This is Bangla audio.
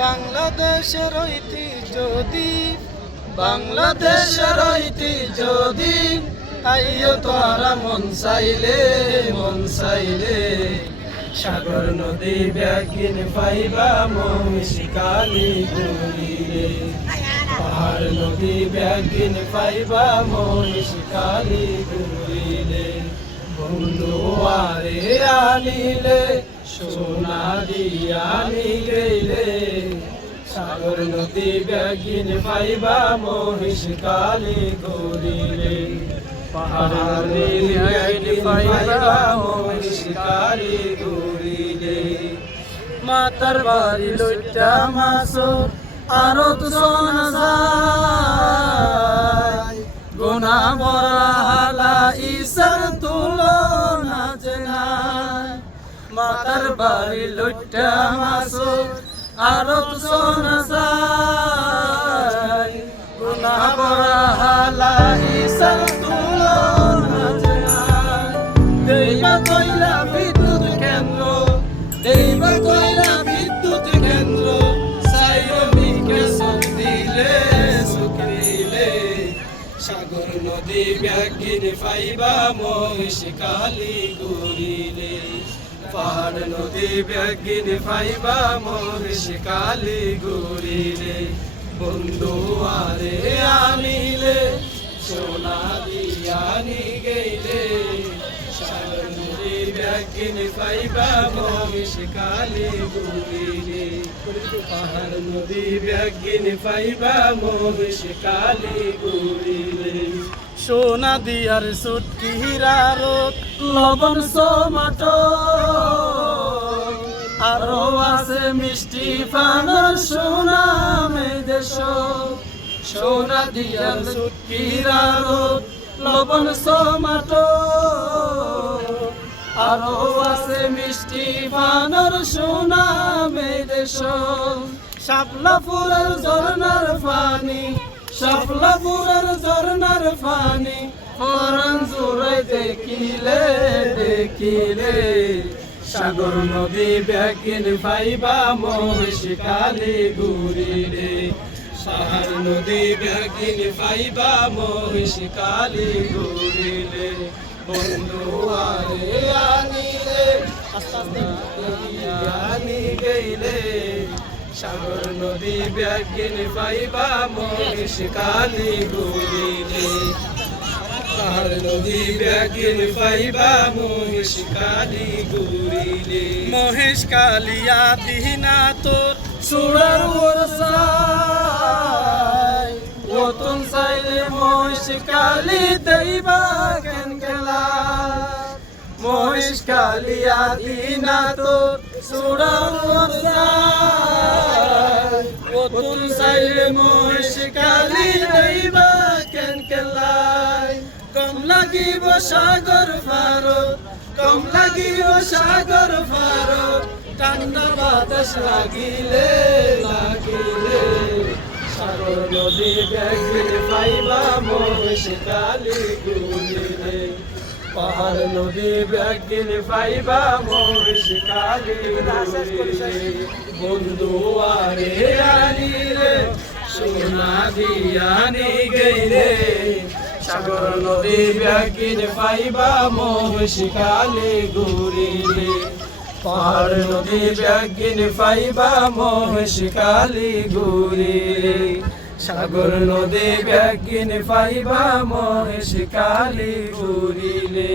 বাংলাদেশের ঐতিহ্য দ্বীপ, বাংলাদেশের ঐতিহ্য দ্বীপ, আইয়ো তোরা মন চাইলে সাগর নদী ব্যাগিন পাইবা মহিষকালী ঘুরিলে, পাহাড় নদী ব্যাগিন পাইবা মহিষকালী ঘুরিলে, বন্ধু আরে আনিলে সোনা দিয়া আনি গেলে, সাগর নদী ব্যাগিন পাইবা মহিষকালী ঘুরিলে, পাহাড় নদী ব্যাগিন পাইবা মহিষকালী ঘুরিলে, মাতার বাড়ি লইটা মাসো আরো তো সোনা যায়, গোনা বড়া হালা ইসার তুলনা নাই, মাতার বাড়ি লইটা মাসো আরো তো সোনা যায়, গোনা বড়া হালা ইসার তুলনা নাই, দেইবা কইলা বিদ্যুৎ কেন্দ্র, দেইবা কইলা বিদ্যুৎ কেন্দ্র, সাগর নদী ব্যাগিন পাইবা মহিষকালী ঘুরিলে, পাহাড় নদী ব্যাগিন পাইবা মহিষকালী ঘুরিলে, বন্ধু আরে আনিলে সোনা দিয়া আনি গেলে, সাগর নদী ব্যাগিন পাইবা মহিষকালী ঘুরিলে, পাহাড় নদী ব্যাগিন পাইবা মহিষকালী ঘুরিলে, সোনা দিয়ার সুটকি হীরারত লবণ সমাট, আরো আছে মিষ্টি ফানোর সোনামে দেশ, সোনা দিয়ার সুটকি হীরারত লবণ সমাট, আরো আছে মিষ্টি ফানোর সোনামে দেশ, শাপলাপুরের ঝর্ণার পানি, শাপলাপুরের ঝর্ণার পানি, পরাণ জোড়ায় দেখিলে দেখিলে, সাগর নদী ব্যাগিন পাইবা মহিষকালী ঘুরিলে, পাহাড় নদী ব্যাগিন পাইবা মহিষকালী ঘুরিলে, বন্ধু আরে আনিলে আনি গেলে, সাগর নদী ব্যাগিন পাইবা মহিষকালী ঘুরিলে, পাহাড় নদী ব্যাগিন পাইবা মহিষকালী ঘুরিলে, মহেশকালী আদিনা তোর চূড়ার ওরসায়, ওতন চাইলে মহিষকালী দেইবা কেন খেলা, মহিষকালী আদিনা তোর চূড়ার ওরসায়, ওতন চাইলে মহিষকালী দেইবা কেন খেলা, কম লাগিব সাগর ফারো, কম লাগিব সাগর ফারো, ঠান্ডা বাতাস লাগিলে লাগিলে, সাগর নদী ব্যাগিন পাইবা মহিষকালী ঘুরিলে, পাহাড় নদী ব্যাগিন পাইবা মহিষকালী ঘুরিলে, বন্ধু আরে আনিলে সোনা দিয়া আনি গেলে, সাগর নদী ব্যাগিন পাইবা মহিষকালী ঘুরিলে, পাহাড় নদী ব্যাগিন পাইবা মহিষকালী ঘুরিলে, সাগর নদী ব্যাগিন পাইবা মহিষকালী ঘুরিলে।